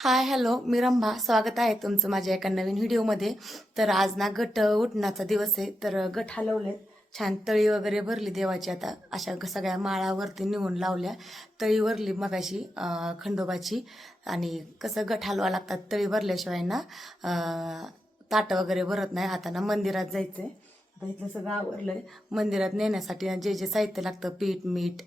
Hi hello मी रंभा. स्वागत आहे तुमचं माझ्या एका नवीन व्हिडिओमध्ये. तर आज ना गट उठण्याचा दिवस आहे तर गट हलवलेत. छान तळी वगैरे भरली देवाची आता. अशा सगळ्या माळावरती निवून लावल्या. तळी भरली मगाशी खंडोबाची. आणि कसं गट हलवा लागतात तळी भरल्याशिवाय ना ताटं वगैरे भरत नाही. आता ना मंदिरात आहे आता इथलं सगळं आवरलं आहे मंदिरात नेण्यासाठी जे जे साहित्य लागतं पीठ मीठ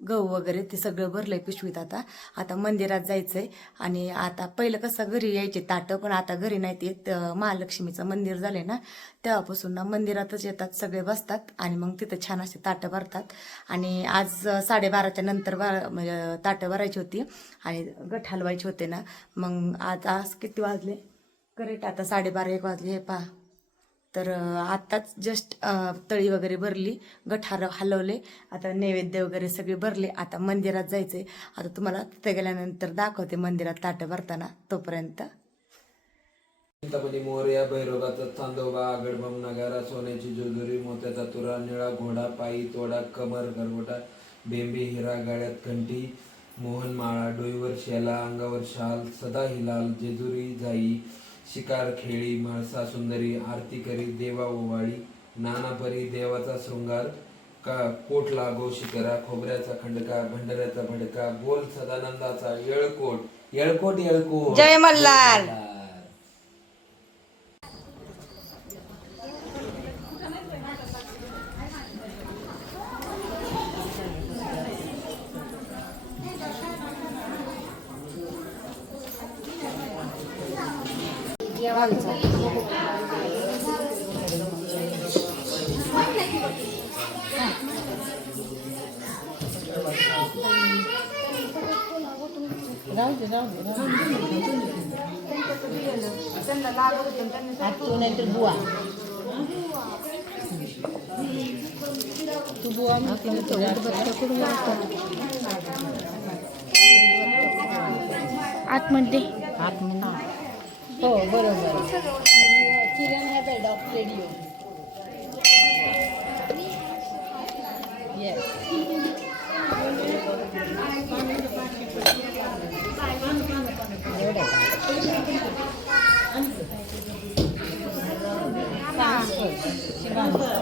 गहू वगैरे ते सगळं भरलंय पिशवीत आता. आता मंदिरात जायचंय. आणि आता पहिलं कसं घरी यायचे ताटं पण आता घरी नाहीत येत. महालक्ष्मीचं मंदिर झाले ना तेव्हापासून ना मंदिरातच येतात सगळे बसतात आणि मग तिथं छान असे ताटं भरतात. आणि आज साडेबाराच्या नंतर म्हणजे ताटं भरायची होती आणि गठ हलवायचे होते ना. मग आज आज किती वाजले? करेक्ट आता साडेबारा एक वाजले. हे पहा. तर आत्ताच जस्ट तळी वगैरे भरली गठार हलवले आता नैवेद्य वगैरे सगळे भरले आता मंदिरात जायचंय. आता तुम्हाला तिथे गेल्यानंतर दाखवते मंदिरात ताटं भरताना तोपर्यंत. चिंतामणी मोरया भैरोगाचा चांदोबा आगडबम नगारा सोन्याची जुजुरी मोत्याचा तुरा निळा घोडा पायी तोडा कमर गरगोटा बेंबी हिरा गाळ्यात घंटी मोहनमाळा डोईवर शेला अंगावर शाल सदा हिलाल जेजुरी जाई शिकार खेळी म्हाळसा सुंदरी आरती करी देवा ओवाळी नानापरी देवाचा शृंगार का कोटला गोशिकरा खोबऱ्याचा खंडका भंडऱ्याचा भडका गोल सदानंदाचा येळकोट येळकोट येळकोट जय मल्हार. जाऊ दे जाऊ दे त्यांना लागत होते त्यांना आज तू नाहीतर बुवा तू बुवा आपल्याला तेवढं आतमध्ये. आतमध्ये हो, बरोबर. Kiran have bed of radio yes 就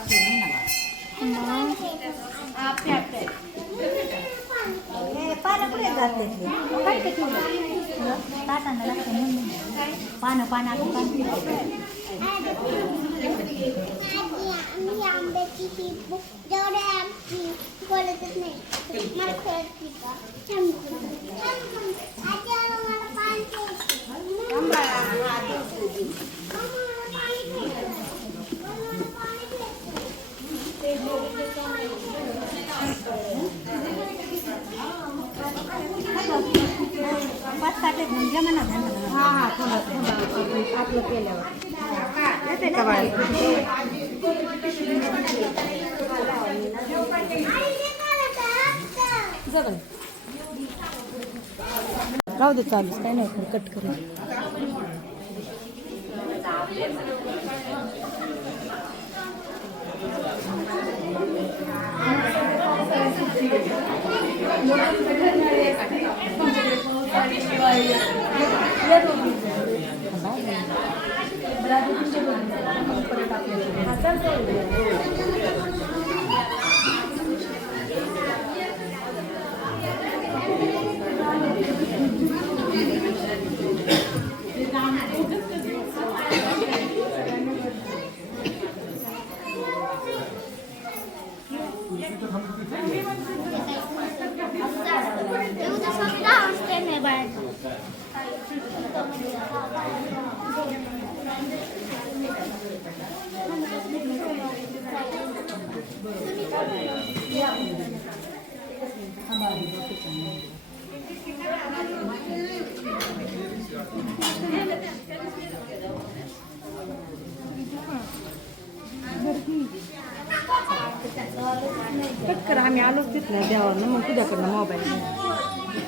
ठेवून येते का पानं पानं मी आंब्याची ती बुक जेवढ्या आमची बोलतच नाही मला म्हणा हा हा थोडं आपलं केल्यावर. येते का बाळ राहू दे चालूच काय नाही कट करू. I don't. पटकन आम्ही आलोच तिथलं देवावर मग तुझ्याकडनं मोबाईल.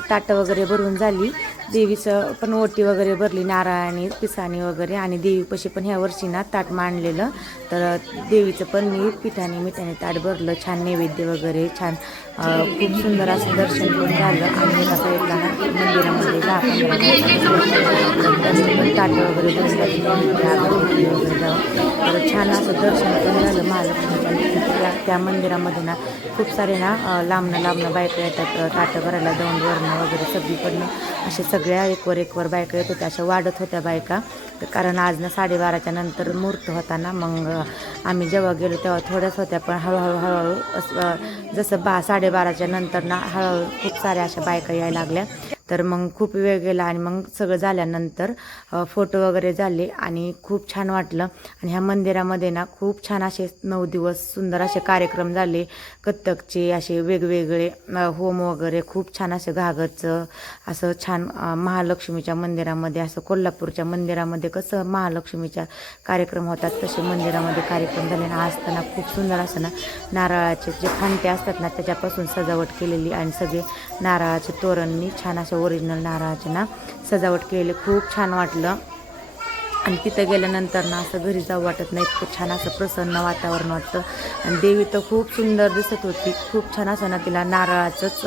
ताटं वगैरे भरून झाली. देवीचं पण ओटी वगैरे भरली नारळाने पिसाणी वगैरे आणि देवीपाशी पण ह्या वर्षी ना ताट मांडलेलं. तर देवीचं पण मी पिठाने मिठाने ताट भरलं छान नैवेद्य वगैरे छान खूप सुंदर असं दर्शन पण झालं. आणि एका साईडला ना मंदिरामध्ये ताट ताटं वगैरे वगैरे जाऊन. तर छान असं दर्शन पण झालं महालक्ष्मीच्या त्या त्या मंदिरामध्ये ना खूप सारे ना लांबणं लांबणं बायका येतात ताटं भरायला दौंड वरणं वगैरे सगळीकडनं असे सगळ्या एकवर एकवर बायका येत होत्या अशा वाढत होत्या बायका. तर कारण आज ना साडेबाराच्या नंतर मुहूर्त होता ना मग आम्ही जेव्हा गेलो तेव्हा थोड्याच होत्या पण हळूहळू हळूहळू असं, जसं बा साडेबाराच्या नंतर ना हळूहळू खूप साऱ्या अशा बायका यायला लागल्या. तर मग खूप वेळ गेला आणि मग सगळं झाल्यानंतर फोटो वगैरे झाले आणि खूप छान वाटलं. आणि ह्या मंदिरामध्ये ना खूप छान असे नऊ दिवस सुंदर असे कार्यक्रम झाले. कथ्थकचे असे वेगवेगळे होम वगैरे खूप छान असे घागरचं असं छान महालक्ष्मीच्या मंदिरामध्ये असं कोल्हापूरच्या मंदिरामध्ये कसं महालक्ष्मीच्या कार्यक्रम होतात तसे मंदिरामध्ये कार्यक्रम झाले. ना असताना खूप सुंदर असं ना नारळाचे जे खांटे असतात ना त्याच्यापासून सजावट केलेली आणि सगळे नारळाचे तोरणनी छान असं ओरिजिनल नारळाचे ना सजावट केलेली खूप छान वाटलं. आणि तिथं गेल्यानंतर ना असं घरी जाऊ वाटत नाही. इतकं छान असं प्रसन्न वातावरण वाटतं. आणि देवी तर खूप सुंदर दिसत होती. खूप छान असं ना तिला नारळाचंच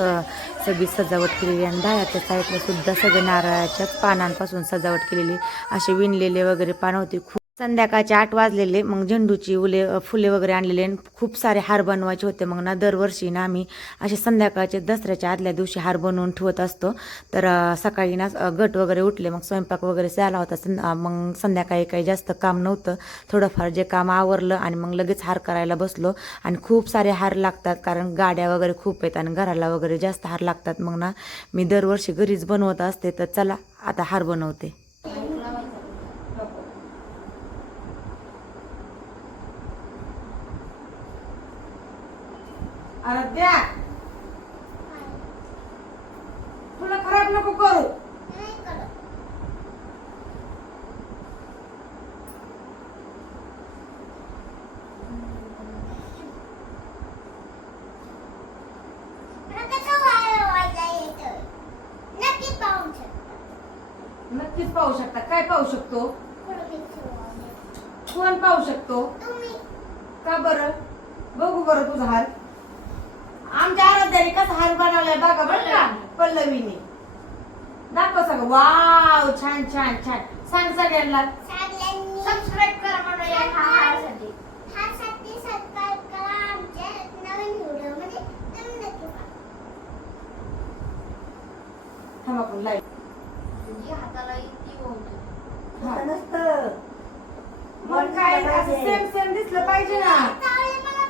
सगळी सजावट केलेली आणि बाहेरच्या साईडला सुद्धा सगळे नारळाच्याच पानांपासून सजावट केलेली असे विणलेले वगैरे पानं होती. खूप संध्याकाळचे आठ वाजलेले मग झेंडूची उले फुले वगैरे आणलेले आणि खूप सारे हार बनवायचे होते. मग ना दरवर्षी ना आम्ही असे संध्याकाळचे दसऱ्याच्या आदल्या दिवशी हार बनवून ठेवत असतो. तर सकाळी ना गट वगैरे उठले मग स्वयंपाक वगैरे झाला होता. मग संध्याकाळी काही जास्त काम नव्हतं. थोडंफार जे काम आवरलं आणि मग लगेच हार करायला बसलो. आणि खूप सारे हार लागतात कारण गाड्या वगैरे खूप आहेत आणि घराला वगैरे जास्त हार लागतात. मग ना मी दरवर्षी घरीच बनवत असते. तर चला आता हार बनवते. अरे द्या. तुला खराब नको करू नाही करत. मला कसं वाजवायला येतं? नक्की पाहून शकता. नक्कीच पाहू शकता काय पाहू शकतो पुढे वाजव. कोण पाहू शकतो तुम्ही का बरं बघू बरं तुझा हार आमच्या आराध्याने कसा हार बनवलाय बघा बरं का पल्लवीने दाखव सगळं. वाव छान छान छान. सांग सगळ्यांना. सगळ्यांनी. सबस्क्राईब करा म्हणून या हारासाठी. हासाठी सबस्क्राईब करा आमच्या नवीन व्हिडिओमध्ये. तुम्ही नक्की पहा. थांबा लाईव्ह मग काय? सेम सेम दिसलं पाहिजे ना. चावले मला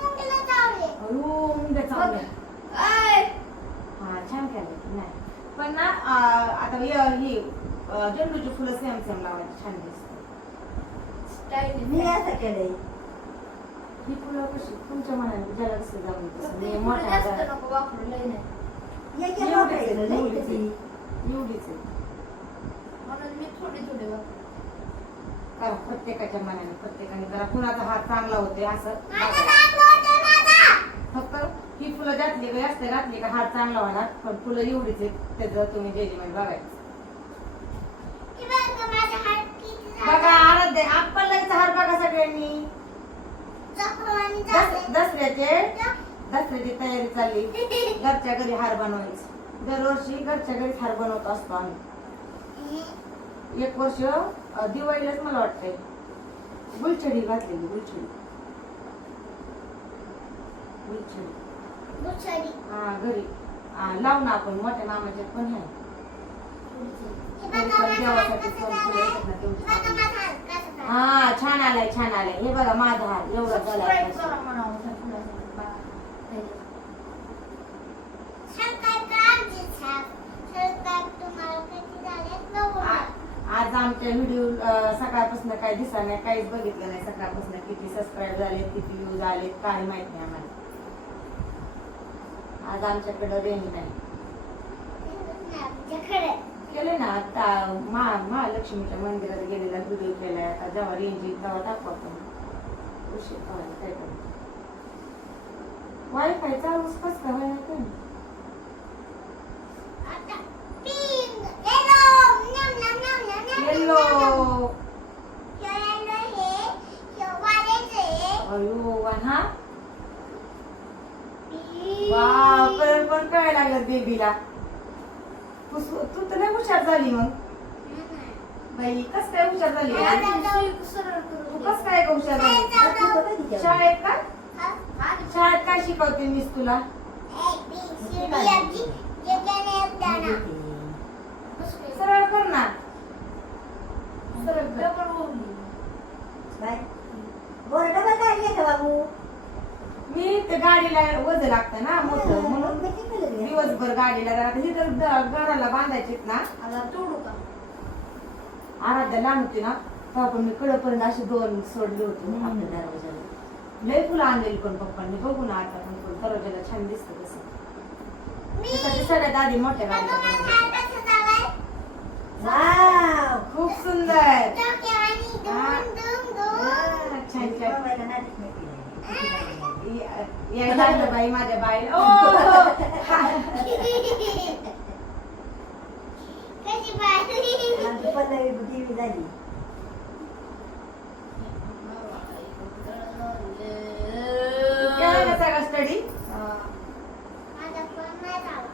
चावले. हा छान केलं नाही पण ना आता ही झेंडूची फुलं सेम सेम लावायची छान दिसत मी असं केलंय. ही फुलं कशी तुमच्या मनाने ज्याला कसं जाऊन तसं मी मोठ्या एक एक एवढीच वापरायचं, आहे, एवढीच आहे कारण प्रत्येकाच्या मनाने प्रत्येकाने जरा कुणाचा हात चांगला होते असं ही फुलं घातली का असते घातली का हार चांगला होणार पण फुलं एवढीच त्याचं तुम्ही जजमेंट म्हणजे बघायचं. हार बघा सगळ्यांनी. दसऱ्याचे दसऱ्याची तयारी चालली. घरच्या घरी हार बनवायची. दरवर्षी घरच्या घरी हार बनवत असतो आम्ही. एक वर्ष दिवाळीलाच मला वाटतंय. गुलछडी घातलेली गुलछडी. गुलछडी. हा घरी. हा, लावू ना आपण. मोठ्या मामाच्यात पण आहे. हे हात हे छान. हात. हा आलाय छान आलाय. हे बघा माझा हार एवढा झाले? आज आमच्या व्हिडिओ सकाळपासून काही दिसा नाही काहीच बघितलं नाही. सकाळपासून किती सबस्क्राईब झाले किती व्ह्यूज आले काही माहीत नाही आम्हाला. आज आमच्याकडे रेंज नाही. केले ना आता महा महालक्ष्मीच्या मंदिरात गेलेला व्हिडिओ केलाय आता जेव्हा रेंज येईल तेव्हा दाखवा आपण उशीर काय वायफाय चालूच कस काय लागलं बेबीला. तू तू तर लय हुशार झाली मग. बाई कस काय हुशार झाली? तू कस काय हुशार झाली? शाळेत का? हा? शाळेत काय शिकवते मीस तुला. सरळ कर ना. सरळ कर. बरं डबल काढले का बाबू? मी ते गाडीला वज लागतं ना मोठं म्हणून? दिवसभर गाडीला राहते. ही तर घराला बांधायचीत ना. आराध्या लहान होती ना तेव्हा पण मी कडपर्यंत अशी दोन सोडली होती. आपल्या दरवाजाला. लय फुलं आणलेली पण पप्पांनी. बघू ना आता पण दरवाजाला छान दिसतं मी त्यासाठी सगळ्यात आधी मोठ्या गाडीला हात कसा झालाय. वाव! खूप सुंदर डोक्यावानी दुम, दुम, दुम. हा, छान छान बाबाला नाटक नाही केलं. बाई माझ्या बाईला ओ. कशी बाई? आमची पल्लवी देवी झाली केला ना सगळा स्टडी.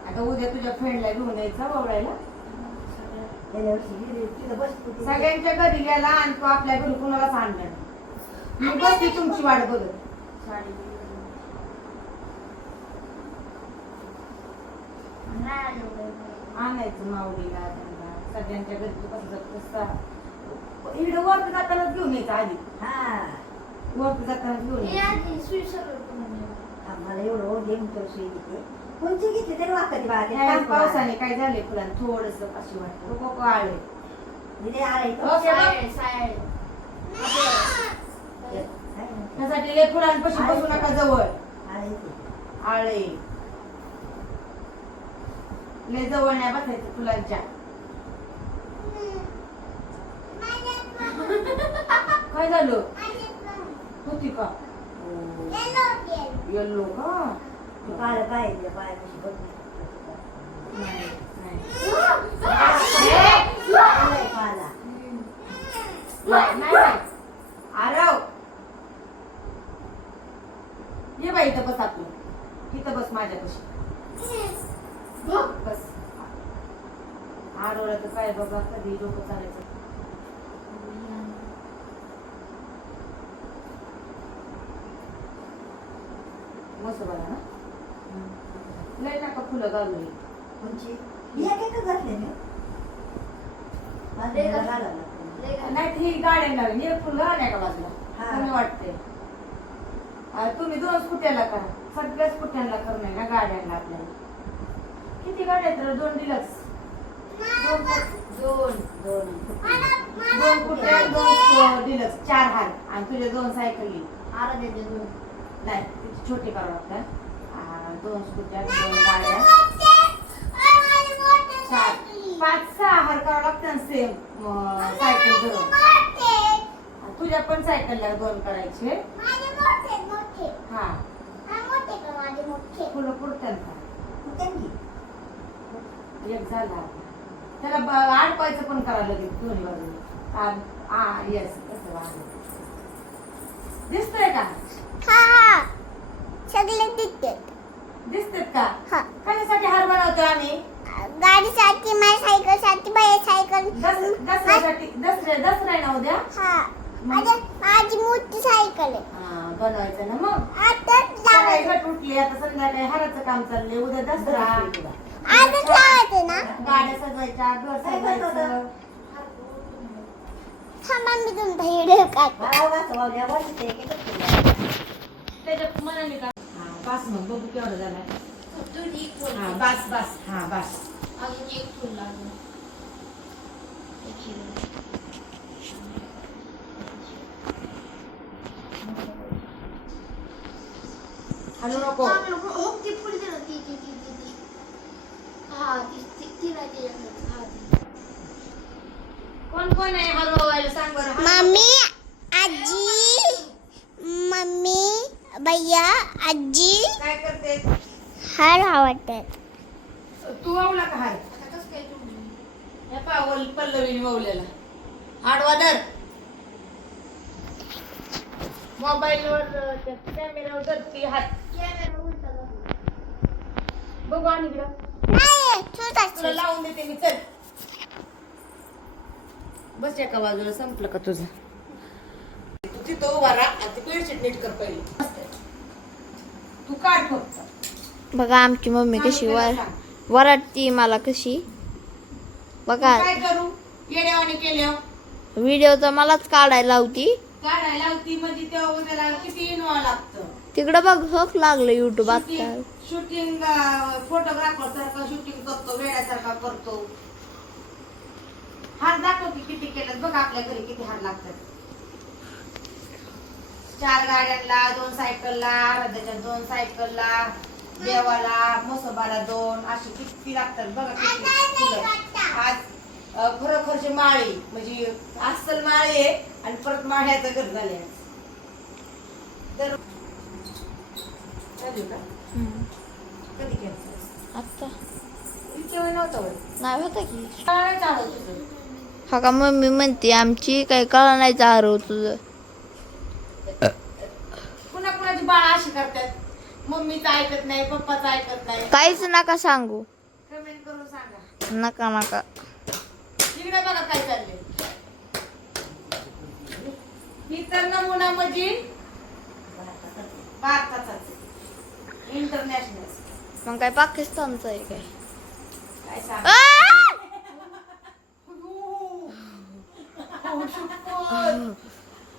आता उद्या तुझ्या फ्रेंडला घेऊन यायचा होती. सगळ्यांच्या घरी गेला आणि तो आपल्या घरी कुणालाच आणलं नाही. मी बसली तुमची वाट बघत नाही आलो बाई. आणायचं माऊलीला त्यांना. सगळ्यांच्या घरी तू कसं जात कसं इकडे वरती जातानाच घेऊन यायचं आधी. हा. वरती जातानाच घेऊन हे. आम्हाला एवढं ओढे म्हणतो सुई घेते कोणची घेतली तरी वाकती बा ते ह्या काच बा. पावसाने काय झाले फुलांना थोडस अशी वाटतं. कोको आळे दिले आळे. त्यासाठी फुलांपाशी बसू नका जवळ. आळे. लय जवळ नाही बसायचं फुलांच्या काय झालं. होती का. येल्लो का पाला. नाही नाही. आरव ये बाई इथं बस आपलं इथं बस माझ्यापाशी बस तर काय बघा कधी डोकं चालायचं मस्त बघा ना लय नका फुलं घालू हे. कोणची? एक घातली मी. घालावं लागतं. नाही ती गाड्या लावली हे फुलं घालण्या का बाजूला हा. कमी वाटते तुम्ही दोन स्कुट्याला करा सगळ्या स्कुट्यांना करू नये ना गाड्यांना आपल्याला किती गाड्या आहेत रे? दोन डिलक्स दोन दोन. दोन कुट्या दोन डिलक्स चार हार. आणि तुझे दोन सायकली नाही तिची छोटी करावं लागतात आ, दोन स्कुट्या दोन गाड्या चार. पाच सहा हार करावं लागतात सेम सायकल धरून. तुझ्या पण सायकलला दोन करायचे. हा. फुलं पुरतात का. एक झाला. त्याला ब- आडपायचं पण करावं लागेल दोन्ही बाजूने आ येस तसं वाजलं. दिसतंय का? हा सगळे दिसतात दिसतेत का? हा. कशासाठी हार बनवतो आम्ही? गाडीसाठी माझ्या सायकलसाठी माझ्या सायकल. दस- दसऱ्यासाठी दसऱ्या दसरा आहे ना उद्या? हा. माझ्या माझी मोठी सायकल आहे. हा बनवायचं ना मग? आता लावायचं उठली आता संध्याकाळी हाराचं काम चाललंय उद्या दसरा. आजच लावायचं ना? गाड्या सजवायच्या घर सजवायचं थांबा मी तुमचा व्हिडिओ काढ आवाज वावल्या वाजते की बघ. त्याच्या मनाने का हा बस मग बघू केवढं झालाय. हा बस बस हा बस. हलू नको. कोण कोण आहे हलवायला सांग बरं मम्मी आजी मम्मी भैया आजी काय करते हार आवडतात तू आवला का हार? हे पावल पल्लवीने वावलेला. आडवा धर. मोबाईलवर कॅमेरावर धरती हात. बघू आणि इकडं. तुला तुझा लावून देते मी चल. बस एका बाजूला संपलं का तुझं? तू तिथं उभा राहा आणि ती बेडशीट नीट कर पहिले. मस्त आहे. तू काढ फक्त. बघा आमची मम्मी कशी वर. वरडती मला कशी. बघा. काय करू? येड्यावाने व्हिडिओ तर मलाच काढायला लावती. काढायला होती म्हणजे तेव्हा त्याला किती इनवा लागतं. तिकडं बघ हक लागलं युट्यूब आता शूटिंग फोटोग्राफर सारखा शूटिंग करतो वेड्यासारखा करतो. हार दाखव की किती केलं बघ आपल्या घरी किती हार लागतात. चार गाड्यांना दोन सायकलला आराध्याच्या दोन सायकलला देवाला मोसोबाला दोन असे किती लागतात बघा किती फुलं. आज खरोखरचे माळी म्हणजे अस्सल माळी आहे आणि परत माळ्याचं घर झाले. तर चालू का? कधी केलं? आता इतक्या वेळ नव्हता होय. नाही होता की. काय चालू तुझं? हा का मम्मी म्हणते आमची काही कळा नाही चार तुझं. कुणा कुणाची बाळ अशी करतात? मम्मीचं ऐकत नाही पप्पाचं ऐकत नाही. काहीच नका सांगू. कमेंट करून सांगा. नका नका. इकडे बघा काय चाललंय. ही तर नमुना म्हणजे भारताचाच इंटरनॅशनल मग काय पाकिस्तानचं आहे काय? काय सांग!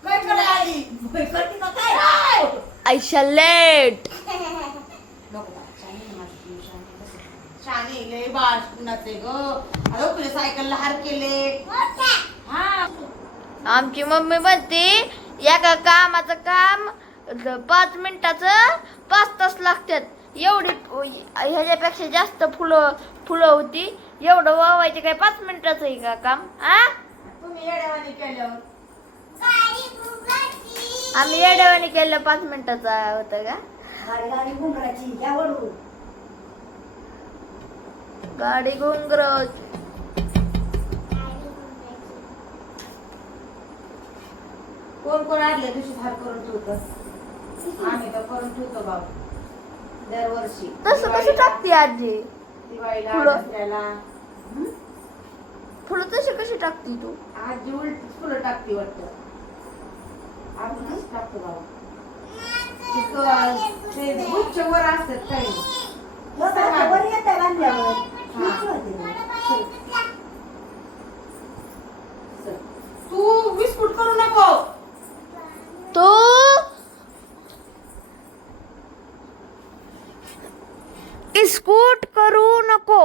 काय करायली करते का काय? आयशा लेट. शाने आहे माझी पिऊ, शाने बस. शाने लय बाळ कुणाचे ग. अरे तुला सायकलला हार केले. हा. आमची मम्मी म्हणते एका कामाचं काम पाच मिनिटाचं पाच तास लागतात. एवढी ह्याच्यापेक्षा जास्त फुलं फुलं होती. एवढं वावायचे काय पाच मिनिटाचं आहे का काम? आ? तुम्ही येड्यावानी आम्ही येड्यावानी केलं पाच मिनिटाचा होतं का? गाडी गाडी घुमराची त्यावरून गाडी घुंगरच. कोण कोण आदल्या दिवशी हार करून ठेवत? आम्ही तर करून ठेवतो बाबा. दरवर्षी. तसं कसं टाकते आजी? दिवाळीला फुलं? दसऱ्याला? फुलं तशी कशी टाकते तू? आजी उलट फुलं टाकते वाटतं. आपणच टाकतो बाबा. तिथं ते गुच्छ वर असतात काही वर येतं बांधल्यावर मीच होते तू बिस्कुट करू नको तो स्कूट करू नको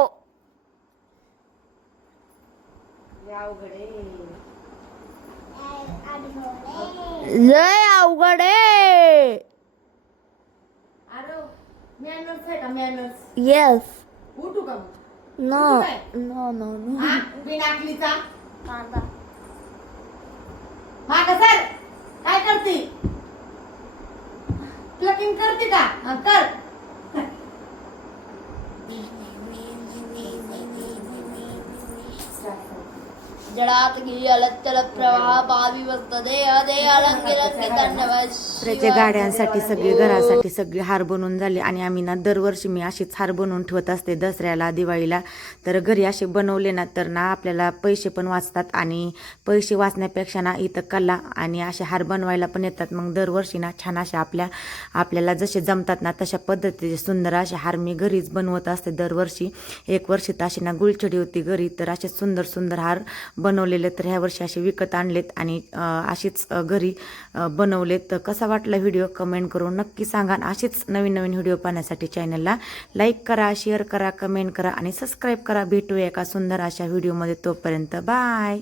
लय अवघड आहे. लय अवघड आहे आहे का मॅनर्स? येस उठू का मग? नो कुठं आहे? नो नो नो हा? बिनाकलीचा माग सर? काय करते? प्लकिंग करते का? हा, कर. जडात गाड्यांसाठी सगळी घरासाठी सगळी हार बनवून झाले. आणि आम्ही ना दरवर्षी मी अशीच हार बनवून ठेवत असते. दसऱ्याला दिवाळीला तर घरी असे बनवले ना तर ना आपल्याला पैसे पण वाचतात. आणि पैसे वाचण्यापेक्षा ना इथं कला आणि असे हार बनवायला पण येतात. मग दरवर्षी ना छान अशा आपल्या आपल्याला जसे जमतात ना तशा पद्धतीचे सुंदर असे हार मी घरीच बनवत असते दरवर्षी. एक वर्षी तर अशी ना गुलछडी होती घरी तर असे सुंदर सुंदर हार बनवलेले तर ह्या वर्षी असे विकत आणलेत आणि अशीच घरी बनवलेत. तर कसा वाटला व्हिडिओ? कमेंट करून नक्की सांगा आणि असेच नवीन नवीन व्हिडिओ पाहण्यासाठी चॅनलला लाईक करा शेअर करा कमेंट करा आणि सबस्क्राईब करा. भेटूया एका सुंदर अशा व्हिडिओमध्ये तोपर्यंत. बाय!